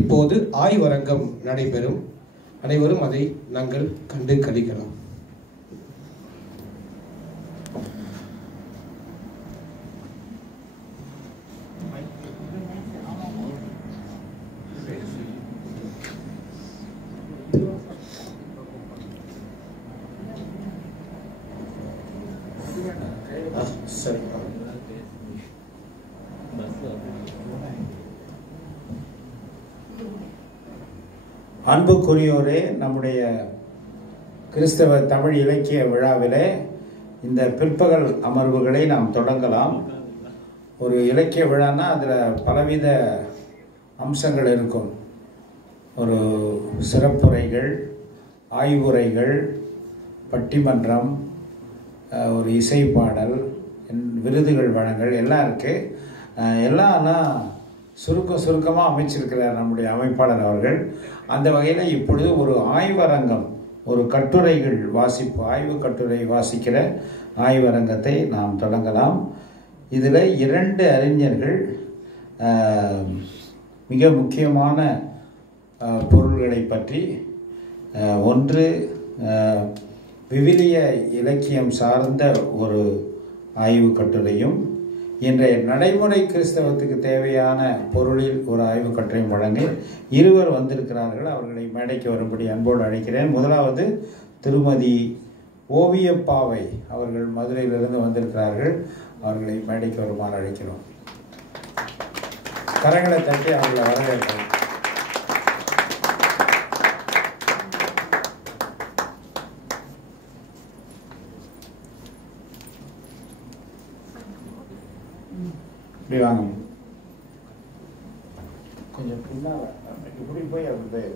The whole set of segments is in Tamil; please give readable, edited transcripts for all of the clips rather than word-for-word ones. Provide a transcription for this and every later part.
இப்போது ஆய்வரங்கம் நடைபெறும். அனைவரும் அதை நாங்கள் கண்டு கழிக்கலாம். அன்புக்குரியோரே, நம்முடைய கிறிஸ்தவ தமிழ் இலக்கிய விழாவிலே இந்த பிற்பகல் அமர்வுகளை நாம் தொடங்கலாம். ஒரு இலக்கிய விழான்னா அதில் பலவித அம்சங்கள் இருக்கும். ஒரு சிறப்புரைகள், ஆய்வுரைகள், பட்டிமன்றம், ஒரு இசைப்பாடல், விருதுகள் வழங்கல் எல்லாம் இருக்குது. எல்லாம் சுருக்கமாக அமைச்சிருக்கிறார் நம்முடைய அமைப்பாளர் அவர்கள். அந்த வகையில் இப்பொழுது ஒரு ஆய்வரங்கம், ஒரு கட்டுரைகள் வாசிப்பு, ஆய்வு கட்டுரை வாசிக்கிற ஆய்வரங்கத்தை நாம் தொடங்கலாம். இதில் 2 அறிஞர்கள் மிக முக்கியமான பொருள்களை பற்றி, ஒன்று விவிலிய இலக்கியம் சார்ந்த ஒரு ஆய்வு கட்டுரையும், இன்றைய நடைமுறை கிறிஸ்தவத்துக்கு தேவையான பொருளில் ஒரு ஆய்வு கட்டுரையும் வழங்கி இருவர் வந்திருக்கிறார்கள். அவர்களை மேடைக்கு வரும்படி அன்போடு அழைக்கிறேன். முதலாவது திருமதி ஓவியப்பாவை அவர்கள் மதுரையிலிருந்து வந்திருக்கிறார்கள். அவர்களை மேடைக்கு வருமாறு அழைக்கிறோம். கரங்களை தட்டி அவர்களை வரவேற்கிறோம். வாங்க, கொஞ்சம் பின்னால இப்படி போய் அப்படி போய்.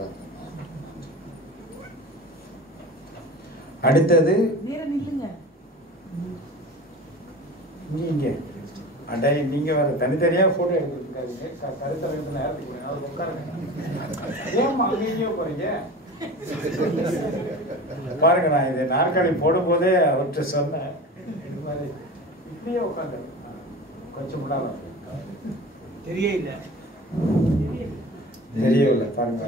அடுத்தது இங்கே அடை, நீங்க வர தனித்தனியா போட்டோ எடுத்துருக்காங்க. கருத்தரங்கத்துல நேரத்துக்கு உட்காருங்க. ஏமா அங்கேயோ போறீங்க? பாருங்க, நான் இது நாற்காலி போடும் போதே அவர்கிட்ட சொன்னேன், இப்படியே உட்காந்து கொஞ்சம் முன்னால தெரியல பாருங்க.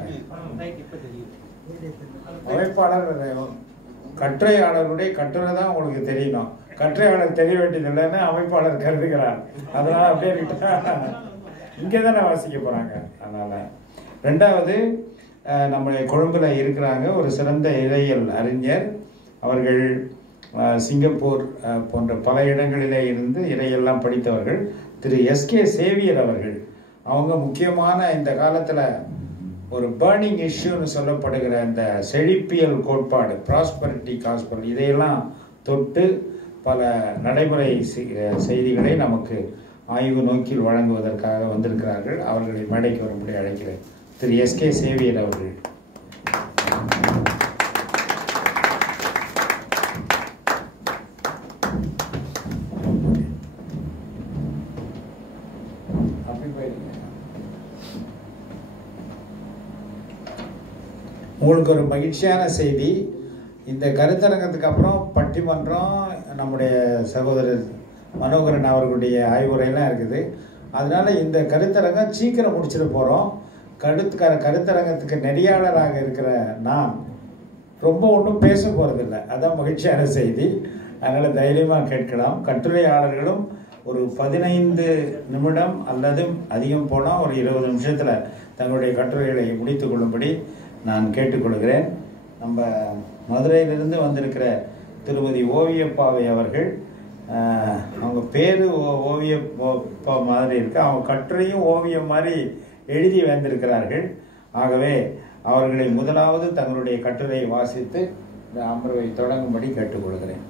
அமைப்பாளர் கட்டுரையாளருடைய கட்டுரை தான் உங்களுக்கு தெரியணும். கட்டுரையாளர் தெரிய வேண்டியது இல்லைன்னு அமைப்பாளர் கருதுகிறார். அதனால அப்படியே இங்கே தானே வாசிக்க போறாங்க. அதனால 2வது நம்முடைய கொழும்புல இருக்கிறாங்க ஒரு சிறந்த இறையியல் அறிஞர். அவர்கள் சிங்கப்பூர் போன்ற பல இடங்களிலே இருந்து இறையெல்லாம் படித்தவர்கள். திரு எஸ்கே சேவியர் அவர்கள். அவங்க முக்கியமான இந்த காலத்தில் ஒரு பர்னிங் இஷ்யூன்னு சொல்லப்படுகிற இந்த செழிப்பியல் கோட்பாடு, ப்ராஸ்பரிட்டி காஸ்பல், இதையெல்லாம் தொட்டு பல நடைமுறை செய்திகளை நமக்கு ஆய்வு நோக்கில் வழங்குவதற்காக வந்திருக்கிறார்கள். அவர்களை மேடைக்கு வரும்படி அழைக்கிறேன். திரு எஸ்கே சேவியர் அவர்கள். உங்களுக்கு ஒரு மகிழ்ச்சியான செய்தி, இந்த கருத்தரங்கத்துக்கு அப்புறம் பட்டிமன்றம், நம்முடைய சகோதரர் மனோகரன் அவர்களுடைய ஆய்வுரையெல்லாம் இருக்குது. அதனால இந்த கருத்தரங்கம் சீக்கிரம் முடிச்சிட போகிறோம். கருத்தரங்கத்துக்கு நெறியாளராக இருக்கிற நான் ரொம்ப ஒன்றும் பேச போகிறதில்லை. அதான் மகிழ்ச்சியான செய்தி. அதனால் தைரியமாக கேட்கலாம். கட்டுரையாளர்களும் ஒரு 15 நிமிடம் அல்லது அதிகம் போனால் ஒரு 20 நிமிஷத்தில் தங்களுடைய கட்டுரைகளை முடித்து கொள்ளும்படி நான் கேட்டுக்கொள்கிறேன். நம்ம மதுரையிலிருந்து வந்திருக்கிற திருமதி ஓவியப்பாவை அவர்கள், அவங்க பேர் ஓவியப்பா மாதிரி இருக்கு, அவங்க கட்டுரையும் ஓவியம் மாதிரி எழுதி வந்திருக்கிறார்கள். ஆகவே அவர்களை முதலாவது தங்களுடைய கட்டுரையை வாசித்து இந்த அமர்வை தொடங்கும்படி கேட்டுக்கொள்கிறேன்.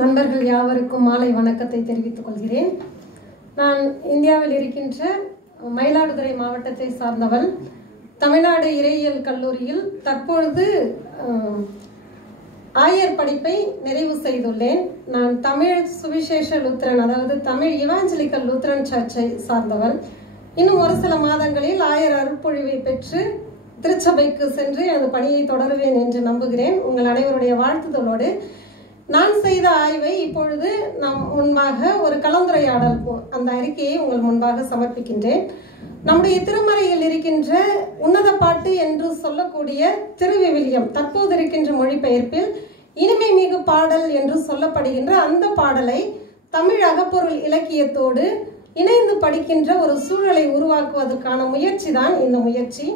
நண்பர்கள் யாவருக்கும் மாலை வணக்கத்தை தெரிவித்துக் கொள்கிறேன். நான் இந்தியாவில் இருக்கின்ற மயிலாடுதுறை மாவட்டத்தை சார்ந்தவள். தமிழ்நாடு இறையியல் கல்லூரியில் தற்பொழுது ஆயர் படிப்பை நிறைவு செய்துள்ளேன். நான் தமிழ் சுவிசேஷ லூத்ரன், அதாவது தமிழ் இவாஞ்சலிக்கல் லூத்ரன் சர்ச்சை சார்ந்தவள். இன்னும் ஒரு சில மாதங்களில் ஆயர் அருட்பொழிவை பெற்று திருச்சபைக்கு சென்று எனது பணியை தொடருவேன் என்று நம்புகிறேன். உங்கள் அனைவருடைய வாழ்த்துதலோடு நான் செய்த ஆய்வை இப்பொழுது நம் முன்பாக ஒரு கலந்துரையாடல் அந்த அறிக்கையை உங்கள் முன்பாக சமர்ப்பிக்கின்றேன். நம்முடைய திருமறையில் இருக்கின்ற உன்னத பாட்டு என்று சொல்லக்கூடிய திருவிவிலியம், தற்போது இருக்கின்ற மொழிபெயர்ப்பில் இனிமை மிகு பாடல் என்று சொல்லப்படுகின்ற அந்த பாடலை தமிழ் அகப்பொருள் இலக்கியத்தோடு இணைந்து படிக்கின்ற ஒரு சூழலை உருவாக்குவதற்கான முயற்சி தான் இந்த முயற்சி.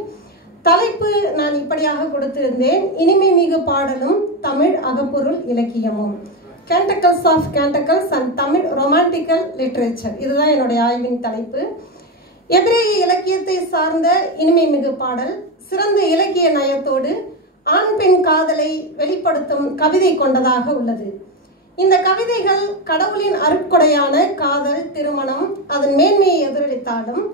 தலைப்பு நான் இப்படியாக கொடுத்திருந்தேன்: இனிமை மிகு பாடலும் தமிழ் அகப்பொருள் இலக்கியமும், canticles of canticles and Tamil romantical literature. இதுதான் என்னுடைய ஆய்வின் தலைப்பு. எபிரேய இலக்கியத்தை சார்ந்த இனிமை மிகு பாடல் சிறந்த இலக்கிய நயத்தோடு ஆண் பெண் காதலை வெளிப்படுத்தும் கவிதை கொண்டதாக உள்ளது. இந்த கவிதைகள் கடவுளின் அருட்கொடையான காதல், திருமணம், அதன் மேன்மையை எதிரொலித்தாலும்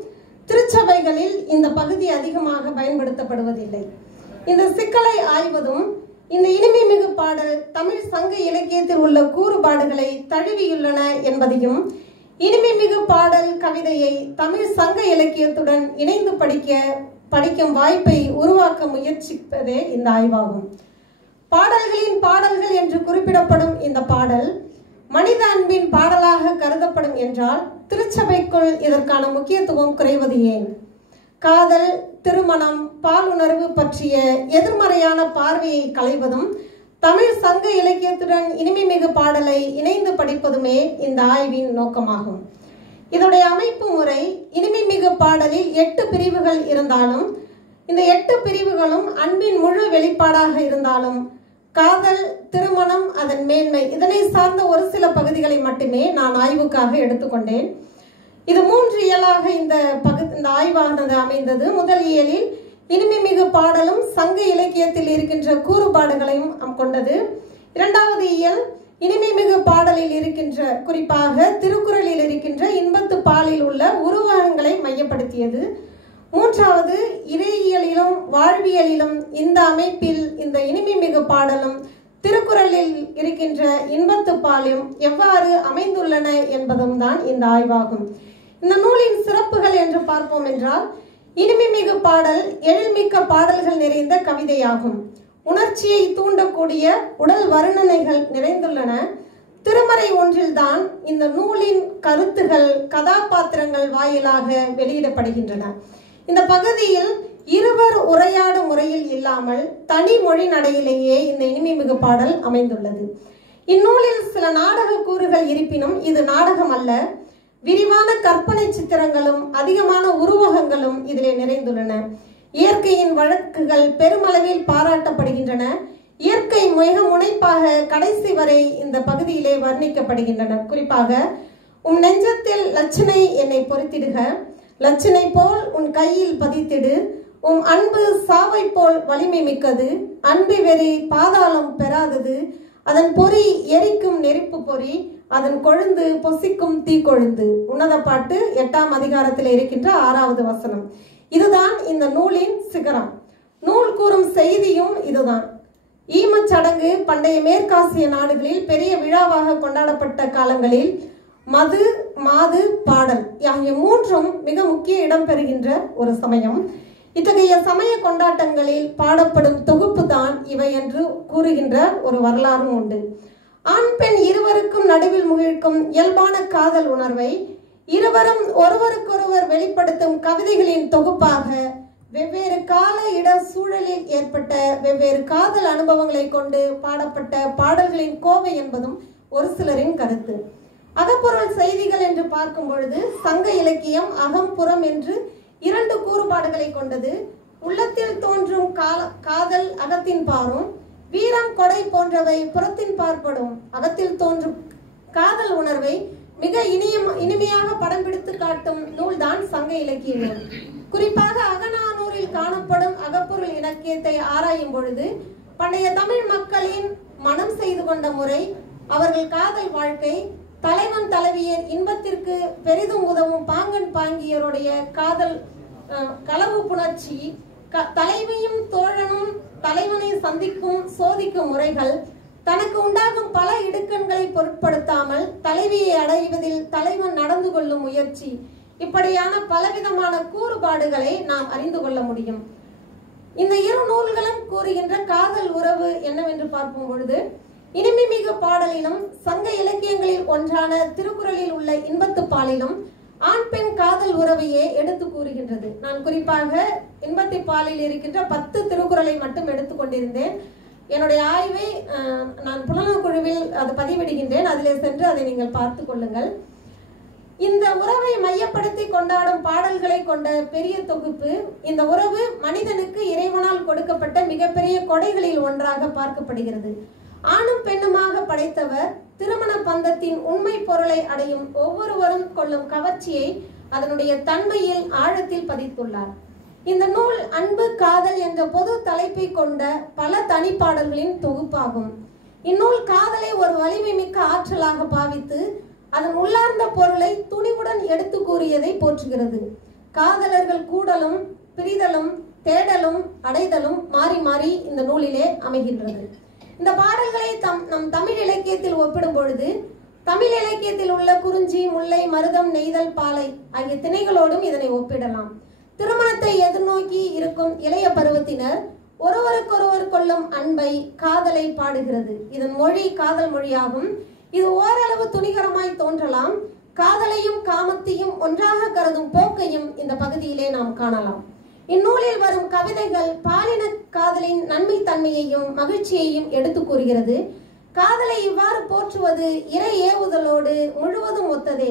திருச்சபைகளில் இந்த பகுதி அதிகமாக பயன்படுத்தப்படுவதில்லை. இந்த சிக்கலை ஆய்வதும் இந்த இனிமை மிகு பாடல் தமிழ் சங்க இலக்கியத்தில் உள்ள கூறுபாடுகளை தழுவியுள்ளன என்பதையும், இனிமை மிகு பாடல் கவிதையை தமிழ் சங்க இலக்கியத்துடன் இணைந்து படிக்கும் வாய்ப்பை உருவாக்க முயற்சிப்பதே இந்த ஆய்வாகும். பாடல்களின் பாடல்கள் என்று குறிப்பிடப்படும் இந்த பாடல் மனித அன்பின் பாடலாக கருதப்படும் என்றால் திருச்சபைக்குள் இதற்கான முக்கியத்துவம் குறைவது ஏன்? காதல், திருமணம், பாலுணர்வு பற்றிய எதிர்மறையான பார்வையை களைவதும் தமிழ் சங்க இலக்கியத்துடன் இனிமை மிகு பாடலை இணைந்து படிப்பதுமே இந்த ஆய்வின் நோக்கமாகும். இதோடைய அமைப்பு முறை: இனிமை மிகு பாடலில் 8 பிரிவுகள் இருந்தாலும் இந்த 8 பிரிவுகளும் அன்பின் முழு வெளிப்பாடாக இருந்தாலும் காதல், திருமணம், அதன் மேன்மை இதனை சார்ந்த ஒரு சில பகுதிகளை மட்டுமே நான் ஆய்வுக்காக எடுத்துக்கொண்டேன். இது 3 இயலாக இந்த ஆய்வானது அமைந்தது. முதல் இயலில் இனிமை மிகு பாடலும் சங்க இலக்கியத்தில் இருக்கின்ற கூறுபாடுகளையும் கொண்டது. இரண்டாவது இயல் இனிமை மிகு பாடலில் இருக்கின்ற, குறிப்பாக திருக்குறளில் இருக்கின்ற இன்பத்து பாலில் உள்ள உருவகங்களை மையப்படுத்தியது. மூன்றாவது, இறையியலிலும் வாழ்வியலிலும் இந்த அமைப்பில் இந்த இனிமை மிகு பாடலும் திருக்குறளில் இருக்கின்ற இன்பத்து பாலும் எவ்வாறு அமைந்துள்ளன என்பதும் தான் இந்த ஆய்வாகும். இந்த நூலின் சிறப்புகள் என்று பார்ப்போம் என்றால், இனிமை மிகு பாடல் எழில்மிக்க பாடல்கள் நிறைந்த கவிதையாகும். உணர்ச்சியை தூண்டக்கூடிய உடல் வர்ணனைகள் நிறைந்துள்ளன. திருமறை ஒன்றில்தான் இந்த நூலின் கருத்துகள் கதாபாத்திரங்கள் வாயிலாக வெளியிடப்படுகின்றன. இந்த பகுதியில் இருவர் உரையாடும் முறையில் இல்லாமல் தனி மொழி நடையிலேயே இந்த இனிமை மிகு பாடல் அமைந்துள்ளது. இந்நூலில் சில நாடக கூறுகள் இருப்பினும் இது நாடகம் அல்ல. விரிவான கற்பனை சித்திரங்களும் அதிகமான உருவகங்களும் இதிலே நிறைந்துள்ளன. இயற்கையின் வழக்குகள் பெருமளவில் பாராட்டப்படுகின்றன. இயற்கை மிக முனைப்பாக கடைசி வரை இந்த பகுதியிலே வர்ணிக்கப்படுகின்றன. குறிப்பாக, உன் நெஞ்சத்தில் லட்சணை என்னை பொறுத்திடுக, லட்சணை போல் உன் கையில் பதித்திடு, உன் அன்பு சாவை போல் வலிமை மிக்கது, அன்பு வெறி பாதாளம் பெறாதது, அதன் பொறி எரிக்கும் நெருப்பு பொறி, அதன் கொழுந்து பொசிக்கும் தீ கொழுந்து. உன்னத பாட்டு 8ஆம் அதிகாரத்தில் இருக்கின்ற 6வது வசனம். இதுதான் இந்த நூலின் சிகரம். நூல் கூறும் செய்தியும் இதுதான். ஈமச்சடங்கு பண்டைய மேற்காசிய நாடுகளில் பெரிய விழாவாக கொண்டாடப்பட்ட காலங்களில் மது, மாது, பாடல் ஆகிய 3ம் மிக முக்கிய இடம் பெறுகின்ற ஒரு சமயம். இத்தகைய சமய கொண்டாட்டங்களில் பாடப்படும் தொகுப்பு தான் இவை என்று கூறுகின்ற ஒரு வரலாறும் உண்டு. ஆண் பெண் இருவருக்கும் நடுவில் முகிழ்க்கும் இயல்பான காதல் உணர்வை இருவரும் ஒருவருக்கொருவர் வெளிப்படுத்தும் கவிதைகளின் தொகுப்பாக வெவ்வேறு கால இட சூழலில் ஏற்பட்ட வெவ்வேறு காதல் அனுபவங்களை கொண்டு பாடப்பட்ட பாடல்களின் கோவை என்பதும் ஒரு சிலரின் கருத்து. அகப்பொருள் செய்திகள் என்று பார்க்கும் பொழுது சங்க இலக்கியம் அகம் புறம் என்று 2 கூறுபாடுகளை கொண்டது. உள்ளத்தில் தோன்றும் காதல் அகத்தின் பாரும், வீரம், கொடை போன்றவை புறத்தின் பார்ப்படும். அகத்தில் தோன்றும் காதல் உணர்வை மிக இனிமையாக படம் பிடித்து காட்டும் நூல்தான் சங்க இலக்கிய நூல். குறிப்பாக அகநானூரில் காணப்படும் அகப்பொருள் இலக்கியத்தை ஆராயும் பொழுது பண்டைய தமிழ் மக்களின் மனம் செய்து கொண்ட முறை, அவர்கள் காதல் வாழ்க்கை, தலைவன் தலைவியர் இன்பத்திற்கு பெரிதும் உதவும் பாங்கன் பாங்கியருடைய காதல் களவு புணர்ச்சி, தலைவியும் தோழனும் தலைவனை சந்திக்கும் சோதிக்கும் முறைகள், தனக்கு உண்டாகும் பல இடுக்கண்களை பொருட்படுத்தாமல் தலைவியை அடைவதில் தலைவன் நடந்து கொள்ளும் முயற்சி, இப்படியான பலவிதமான கூறுபாடுகளை நாம் அறிந்து கொள்ள முடியும். இந்த 2 நூல்களும் கூறுகின்ற காதல் உறவு என்னவென்று பார்க்கும் பொழுது, இனிமைமிகு பாடலிலும் சங்க இலக்கியங்களில் ஒன்றான திருக்குறளில் உள்ள இன்பத்து பாலிலும் ஆண் பெண் காதல் உறவையே எடுத்து கூறுகின்றது. நான் குறிப்பாக இன்பத்தி பாலில் இருக்கின்ற 10 திருக்குறளை மட்டும் எடுத்துக்கொண்டிருந்தேன். என்னுடைய ஆய்வை நான் புலனக்குழுவில் அது பதிவிடுகின்றேன். அதிலே சென்று அதை நீங்கள் பார்த்து கொள்ளுங்கள். இந்த உறவை மையப்படுத்தி கொண்டாடும் பாடல்களை கொண்ட பெரிய தொகுப்பு. இந்த உறவு மனிதனுக்கு இறைவனால் கொடுக்கப்பட்ட மிகப்பெரிய கொடைகளில் ஒன்றாக பார்க்கப்படுகிறது. ஆணும் பெண்ணுமாக படைத்தவர் திருமண பந்தத்தின் உண்மை பொருளை அடையும் ஒவ்வொருவரும் கொள்ளும் கவர்ச்சியை அதனுடைய தன்மையில் ஆழத்தில் பதித்துள்ளார். இந்த நூல் அன்பு காதல் என்ற பொது தலைப்பை கொண்ட பல தனிப்பாடல்களின் தொகுப்பாகும். இந்நூல் காதலை ஒரு வலிமை மிக்க ஆற்றலாக பாவித்து அதன் உள்ளார்ந்த பொருளை துணிவுடன் எடுத்து கூறியதை போற்றுகிறது. காதலர்கள் கூடலும் பிரிதலும் தேடலும் அடைதலும் மாறி மாறி இந்த நூலிலே அமைகின்றது. இந்த பாடல்களை நம் தமிழ் இலக்கியத்தில் ஒப்பிடும் பொழுது தமிழ் இலக்கியத்தில் உள்ள குறிஞ்சி, முல்லை, மருதம், நெய்தல், பாலை ஆகிய திணைகளோடும் இதனை ஒப்பிடலாம். திருமணத்தை எதிர்நோக்கி இருக்கும் இளைய பருவத்தினர் ஒருவருக்கொருவர் கொள்ளும் அன்பை, காதலை பாடுகிறது. இதன் மொழி காதல் மொழியாகும். இது ஓரளவு துணிகரமாய் தோன்றலாம். காதலையும் காமத்தையும் ஒன்றாக கருதும் போக்கையும் இந்த பகுதியிலே நாம் காணலாம். இந்நூலில் வரும் கவிதைகள் பாலின காதலின் நன்மை தன்மையையும் மகிழ்ச்சியையும் எடுத்து கூறுகிறது. காதலை இவ்வாறு போற்றுவது இறை ஏவுதலோடு முழுவதும் ஒத்ததே.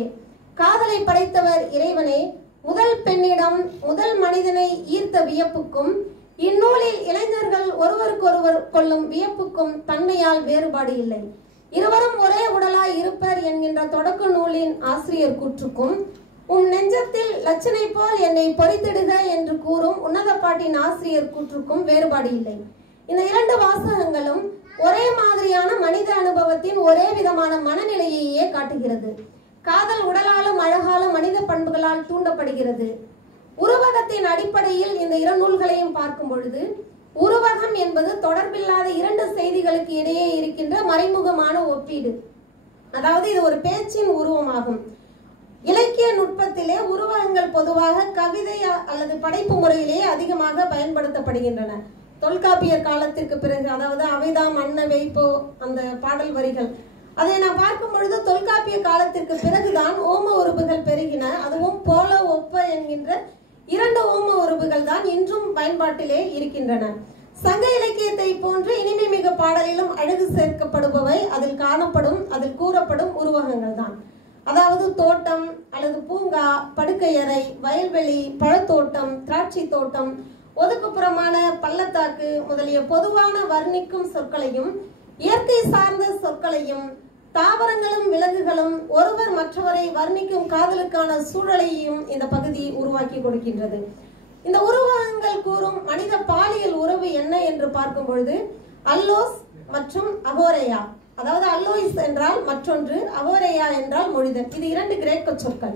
காதலை படைத்தவர் இறைவனே. முதல் பெண்ணிடம் முதல் மனிதனை ஈர்த்த வியப்புக்கும் இந்நூலில் இளைஞர்கள் ஒருவருக்கொருவர் கொள்ளும் வியப்புக்கும் தன்மையால் வேறுபாடு இல்லை. இருவரும் ஒரே உடலாய் இருப்பர் என்கின்ற தொடக்க நூலின் ஆசிரியர் கூற்றுக்கும் உம் நெஞ்சத்தில் லட்சணை போல் என்னை பொறித்திடுக என்று கூறும் உன்னத பாட்டின் ஆசிரியர் கூற்றுக்கும் வேறுபாடு இல்லை. இந்த 2 வாசகங்களும் ஒரே மாதிரியான மனித அனுபவத்தின் ஒரே விதமான மனநிலையையே காட்டுகிறது. காதல் உடலாலும் அழகாலும் மனித பண்புகளால் தூண்டப்படுகிறது. உருவகத்தின் அடிப்படையில் இந்த 2 நூல்களையும் பார்க்கும் பொழுது உருவகம் என்பது தொடர்பில்லாத 2 செய்திகளுக்கு இடையே இருக்கின்ற மறைமுகமான ஒப்பீடு. அதாவது இது ஒரு பேச்சின் உருவமாகும். இலக்கிய நுட்பத்திலே உருவகங்கள் பொதுவாக கவிதை அல்லது படைப்பு முறையிலேயே அதிகமாக பயன்படுத்தப்படுகின்றன. தொல்காப்பியர் காலத்திற்கு பிறகு, அதாவது அவைதாம் அன்னவை போ அந்த பாடல் வரிகள், அதை நான் பார்க்கும் பொழுது தொல்காப்பிய காலத்திற்கு பிறகுதான் ஓம உருபுகள் பெருகின. அதுவும் போல ஒப்ப என்கின்ற 2 ஓம உருபுகள் தான் இன்றும் பயன்பாட்டிலே இருக்கின்றன. சங்க இலக்கியத்தை போன்று இனிமை மிகு பாடலிலும் அழகு சேர்க்கப்படுபவை அதில் கூறப்படும் உருவகங்கள் தான். அதாவது தோட்டம் அல்லது பூங்கா, படுக்கையறை, வயல்வெளி, பழத்தோட்டம், திராட்சை தோட்டம், ஒதுக்குப்புறமான பள்ளத்தாக்கு முதலிய பொதுவான வர்ணிக்கும் சொற்களையும் இயற்கை சார்ந்த சொற்களையும் தாவரங்களும் விலங்குகளும் ஒருவர் மற்றவரை வர்ணிக்கும் காதலுக்கான சூழலையும் இந்த பகுதி உருவாக்கி கொடுக்கின்றது. இந்த உருவகங்கள் கூறும் மனித பாலியல் உறவு என்ன என்று பார்க்கும் பொழுது அல்லோஸ் மற்றும் அகோரையா, அதாவது அல்லோயிஸ் என்றால் மற்றொன்று, அகோரையா என்றால் மொழிதல். இது 2 கிரேக்க சொற்கள்.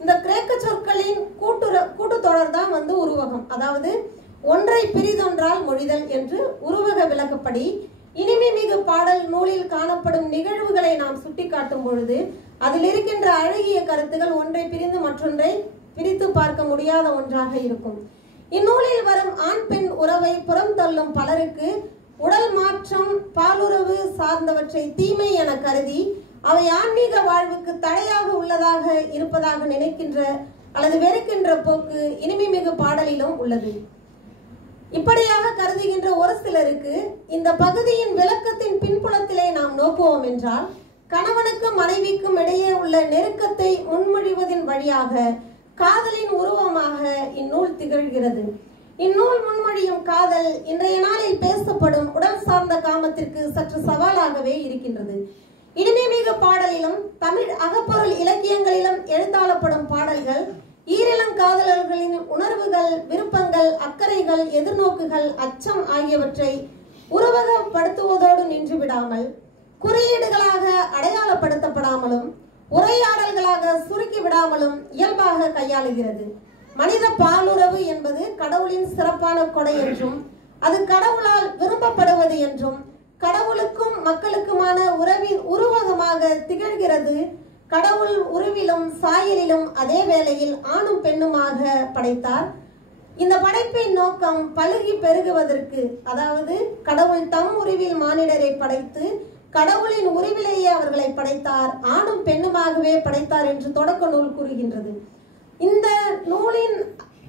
இந்த கிரேக்க சொற்களின் கூட்டுத்தொடர் தான் உருவகம். அதாவது ஒன்றை பிரிதொன்றால் மொழிதல் என்று உருவக விளக்கப்படி இனிமை மிகு பாடல் நூலில் காணப்படும் நிகழ்வுகளை நாம் சுட்டிக்காட்டும் பொழுது அதில் இருக்கின்ற அழகிய கருத்துகள் ஒன்றை பிரிந்து மற்றொன்றை பிரித்து பார்க்க முடியாத ஒன்றாக இருக்கும். இந்நூலில் வரும் ஆண் பெண் உறவை புறம் தள்ளும் பலருக்கு உடல் மாற்றம், பாலுறவு சார்ந்தவற்றை தீமை என கருதி அவை ஆன்மீக வாழ்வுக்கு தடையாக உள்ளதாக இருப்பதாக நினைக்கின்ற அல்லது வெறுக்கின்ற போக்கு இனிமை மிகு பாடலிலும் உள்ளது. இப்படியாக கருதுகின்ற ஒரு சிலருக்கு இந்த பகுதியின் விளக்கத்தின் பின்புலத்திலே நாம் நோக்குவோம் என்றால் கணவனுக்கும் மனைவிக்கும் இடையே உள்ள நெருக்கத்தை முன்மொழிவதின் வழியாக காதலின் உருவமாக இந்நூல் திகழ்கிறது. இந்நூல் முன்மொழியும் காதல் இன்றைய நாளில் பேசப்படும் உடல் சார்ந்த காமத்திற்கு சற்று சவாலாகவே இருக்கின்றது. இனிமை மிகு பாடலிலும் தமிழ் அகப்பொருள் இலக்கியங்களிலும் எழுத்தாளப்படும் பாடல்கள் ஈரிளங்காதலர்களின் உணர்வுகள், விருப்பங்கள், அக்கறைகள், எதிர்நோக்குகள், அச்சம் ஆகியவற்றை உருவகப்படுத்துவதோடு நின்று விடாமல் குறியீடுகளாக அடையாளப்படுத்தப்படாமலும் உரையாடல்களாக சுருக்கி விடாமலும் இயல்பாக கையாளுகிறது. மனித பாலுறவு என்பது கடவுளின் சிறப்பான கொடை என்றும் அது கடவுளால் விரும்பப்படுவது என்றும் கடவுளுக்கும் மக்களுக்குமான உறவின் உருவகமாக திகழ்கிறது. கடவுள் உருவிலும் சாயலிலும் அதே வேளையில் ஆணும் பெண்ணுமாக படைத்தார். இந்த படைப்பின் நோக்கம் பழுகி பெருகுவதற்கு, அதாவது கடவுள் தம் உருவில் மானிடரை படைத்து கடவுளின் உருவிலேயே அவர்களை படைத்தார், ஆணும் பெண்ணுமாகவே படைத்தார் என்று தொடக்க நூல் கூறுகின்றது. இந்த நூலின்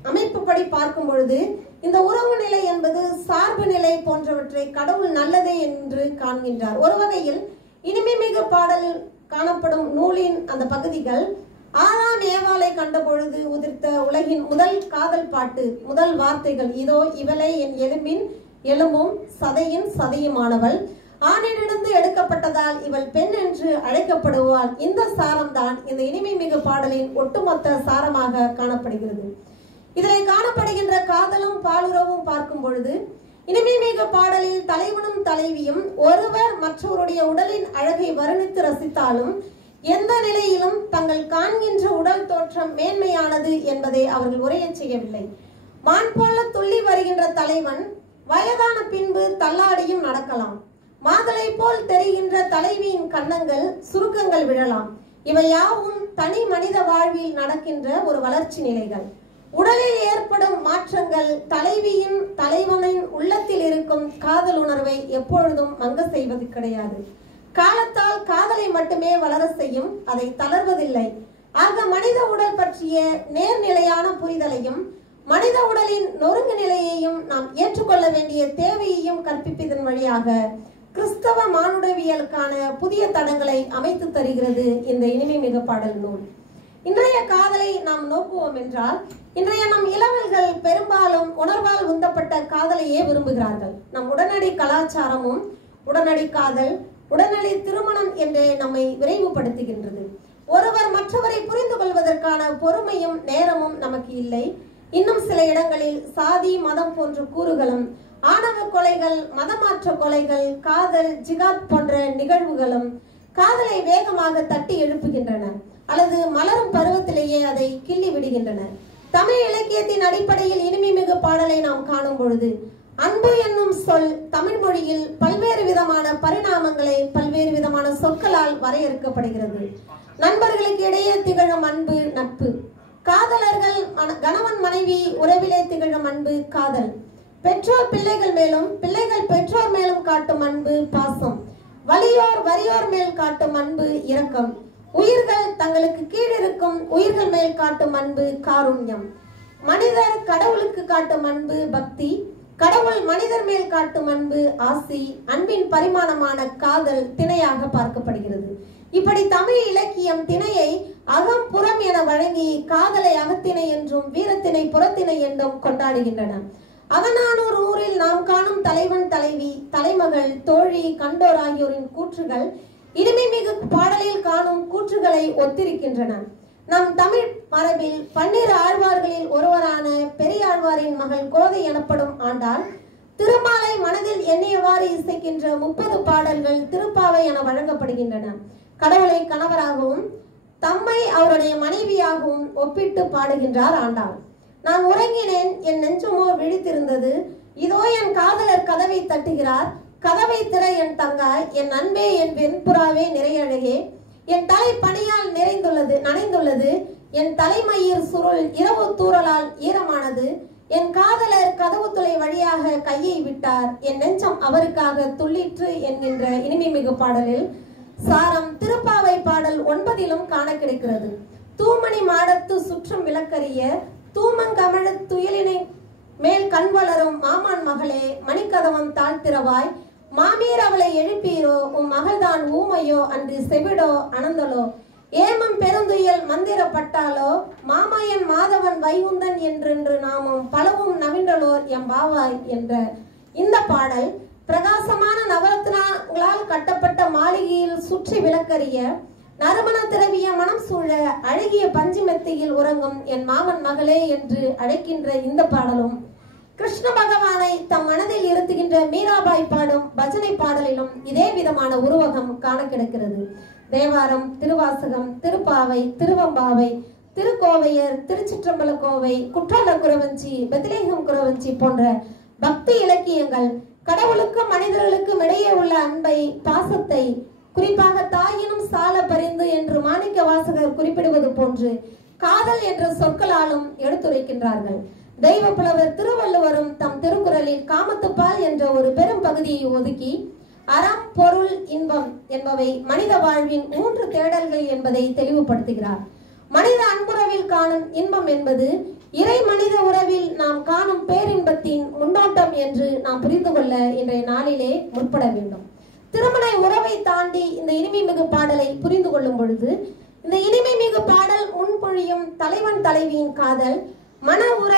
அமைப்புப்படி பார்க்கும் பொழுது இந்த உறவு நிலை என்பது சார்பு நிலை போன்றவற்றை கடவுள் நல்லதே என்று காண்கின்றார். ஒரு வகையில் இனிமைமிகு பாடலில் காணப்படும் நூலின் அந்த பகுதிகள் ஆதாம் ஏவாளை கண்ட பொழுது உதிர்த்த உலகின் முதல் காதல் பாட்டு, முதல் வார்த்தைகள், இதோ இவளை என் எலும்பின் எலும்பும் சதையின் சதையுமானவள், ஆணிலிருந்து எடுக்கப்பட்டதால் இவள் பெண் என்று அழைக்கப்படுவாள். இந்த சாரம்தான் இந்த இனிமைமிகு பாடலின் ஒட்டுமொத்த சாரமாக காணப்படுகிறது. இதில் காணப்படுகின்ற காதலும் பாலுறவும் பார்க்கும் பொழுது இனிமைமிகு பாடலில் தலைவனும் தலைவியும் ஒருவர் மற்றவருடைய உடலின் அழகை வர்ணித்து ரசித்தாலும் எந்த நிலையிலும் தங்கள் காண்கின்ற உடல் தோற்றம் மேன்மையானது என்பதை அவர்கள் உரையச் செய்யவில்லை. மான் போல துள்ளி வருகின்ற தலைவன் வயதான பின்பு தள்ளாடியும் நடக்கலாம். மாதலை போல் தெரிகின்ற தலைவியின் கன்னங்கள் சுருக்கங்கள் விழலாம். இவை யாவும் தனி மனித வாழ்வில் நடக்கின்ற ஒரு வளர்ச்சி நிலைகள். உடலில் ஏற்படும் மாற்றங்கள் தலைவியின் தலைவனின் உள்ளத்தில் இருக்கும் காதல் உணர்வை எப்பொழுதும் மங்க செய்வது கிடையாது. காலத்தால் காதலை மட்டுமே வளர செய்யும், அதை தளர்வதில்லை. ஆக மனித உடல் பற்றிய நேர்நிலையான புரிதலையும் மனித உடலின் நொறுங்கு நிலையையும் நாம் ஏற்றுக்கொள்ள வேண்டிய தேவையையும் கற்பிப்பதன் வழியாக கிறிஸ்தவ மானுடவியலுக்கான புதிய தடங்களை அமைத்து தருகிறது இந்த இனிமைமிகு பாடல் நூல். இன்றைய காதலை நாம் நோக்குவோம் என்றால் இன்றைய நம் இளவல்கள் பெரும்பாலும் உணர்வால் உந்தப்பட்ட காதலையே விரும்புகிறார்கள். நம் உடனடி கலாச்சாரமும் உடனடி காதல், உடனடி திருமணம் என்றே நம்மை விரைவுபடுத்துகின்றது. ஒருவர் மற்றவரை புரிந்து கொள்வதற்கான பொறுமையும் நேரமும் நமக்கு இல்லை. இன்னும் சில இடங்களில் சாதி மதம் போன்ற கூறுகளும், ஆணவ கொலைகள், மதமாற்ற கொலைகள், காதல் ஜிகாத் போன்ற நிகழ்வுகளும் காதலை வேகமாக தட்டி எழுப்புகின்றன அல்லது மலரும் பருவத்திலேயே அதை கிள்ளி விடுகின்றன. தமிழ் இலக்கியத்தின் அடிப்படையில் இனிமைமிகு பாடலை நாம் காணும் பொழுது அன்பு என்னும் சொல் தமிழ் மொழியில் பல்வேறு விதமான பரிணாமங்களை பல்வேறு விதமான சொற்களால் வரையறுக்கப்படுகிறது. நண்பர்களுக்கு இடையே திகழும் அன்பு நட்பு, காதலர்கள் கணவன் மனைவி உறவிலே திகழும் அன்பு காதல், பெற்றோர் பிள்ளைகள் மேலும் பிள்ளைகள் பெற்றோர் மேலும் காட்டும் அன்பு பாசம், வலியோர் வறியோர் மேல் காட்டும் அன்பு இரக்கம், உயிர்கள் தங்களுக்கு கீழிருக்கும் உயிர்கள் மேல் காட்டும் அன்பு காருண்யம், மனிதர் கடவுளுக்கு காட்டும் அன்பு பக்தி, கடவுள் மனிதர் மேல் காட்டும் அன்பு ஆசி, அன்பின் பரிமாணமான காதல் திணையாக பார்க்கப்படுகிறது. இப்படி தமிழ் இலக்கியம் திணையை அகம் புறம் என வழங்கி காதலை அகத்திணை என்றும் வீரத்திணை புறத்திணை என்றும் கொண்டாடுகின்றன. அகநானூர் ஊரில் நாம் காணும் தலைவன் தலைவி தலைமகள் தோழி கண்டோர் ஆகியோரின் கூற்றுகள் இனிமைமிகு பாடலில் காணும் கூற்றுகளை ஒத்திருக்கின்றன. நம் தமிழ் மரபில் 12 ஆழ்வார்களில் ஒருவரான பெரியாழ்வாரின் மகள் கோதை எனப்படும் ஆண்டாள் திருமாலை மனதில் எண்ணியவாறு இசைக்கின்ற 30 பாடல்கள் திருப்பாவை என வழங்கப்படுகின்றன. கடவுளை கணவராகவும் தம்மை அவருடைய மனைவியாகவும் ஒப்பிட்டு பாடுகின்றார் ஆண்டாள். நான் உறங்கினேன், என் நெஞ்சமோ விழித்திருந்தது, இதோ என் காதலர் கதவை தட்டுகிறார், கதவை திற என் தங்காய், என் அன்பே என் வெண்புறாவே நிறையழகே, என் தலை பனியால் நனைந்துள்ளது, என் தலைமயிர் சுருள் இரவு தூறலால் ஈரமானது, என் காதலர் கதவு துளை வழியாக கையை விட்டார், என் நெஞ்சம் அவருக்காக துள்ளிற்று என்கின்ற இனிமைமிகு பாடலில் சாரம் திருப்பாவை பாடல் 9 காண கிடைக்கிறது. தூமணி மாடத்து சுற்றும் விளக்கரிய தூமங்கமழ துயிலினை மேல் கண் வளரும் மாமான் மகளே, மணிக்கதவம் தாழ்த்திரவாய், மாமீர் அவளை எழுப்பீரோ, உம் மகள்தான் ஊமையோ அன்றி செவிடோ அனந்தலோ, ஏமம் பெருந்துயல் மந்திரப்பட்டாலோ, மாமாயன் மாதவன் வைகுந்தன் என்றென்று நாமும் பலவும் நவின்றலோர் எம் பாவாய் என்ற இந்த பாடல் பிரகாசமான நவரத்னங்களால் கட்டப்பட்ட மாளிகையில் சுற்றி விளக்கரிய நறுமண திரவிய மனம் சூழ அழகிய பஞ்சுமெத்தையில் உறங்கும் என் மாமன் மகளே என்று அழைக்கின்ற இந்த பாடலும் கிருஷ்ண பகவானை தம் மனதில் இருத்துகின்ற மீராபாய் பாடும் பஜனை பாடலிலும் இதே விதமான உருவகம் காண கிடைக்கிறது. தேவாரம், திருவாசகம், திருப்பாவை, திருவம்பாவை, திருக்கோவையர், திருச்சிற்றம்பல கோவை, குற்றால குறவஞ்சி, பெத்லேகம் குறவஞ்சி போன்ற பக்தி இலக்கியங்கள் கடவுளுக்கும் மனிதர்களுக்கும் இடையே உள்ள அன்பை, பாசத்தை, குறிப்பாக தாயினும் சால பரிந்து என்று மாணிக்க வாசகர் குறிப்பிடுவது போன்று காதல் என்ற சொற்களாலும் எடுத்துரைக்கின்றார்கள். தெய்வ புலவர் திருவள்ளுவரும் தம் திருக்குறளில் காமத்துப்பால் என்ற ஒரு பெரும் பகுதியை ஒதுக்கி அறம், பொருள், இன்பம் என்பவை மனித வாழ்வின் 3 தேடல்கள் என்பதை தெளிவுபடுத்துகிறார். மனித அன்புறவில் காணும் இன்பம் என்பது இறை மனித உறவில் நாம் காணும் பேரின்பத்தின் முன்னோட்டம் என்று நாம் புரிந்து கொள்ள இன்றைய நாளிலே முற்பட வேண்டும். திருமண உறவை தாண்டி இந்த இனிமை மிகு பாடலை புரிந்து கொள்ளும் பொழுது, இந்த இனிமை மிகு பாடல் முன்பொழியும் தலைவன் தலைவியின் காதல், மன உறவு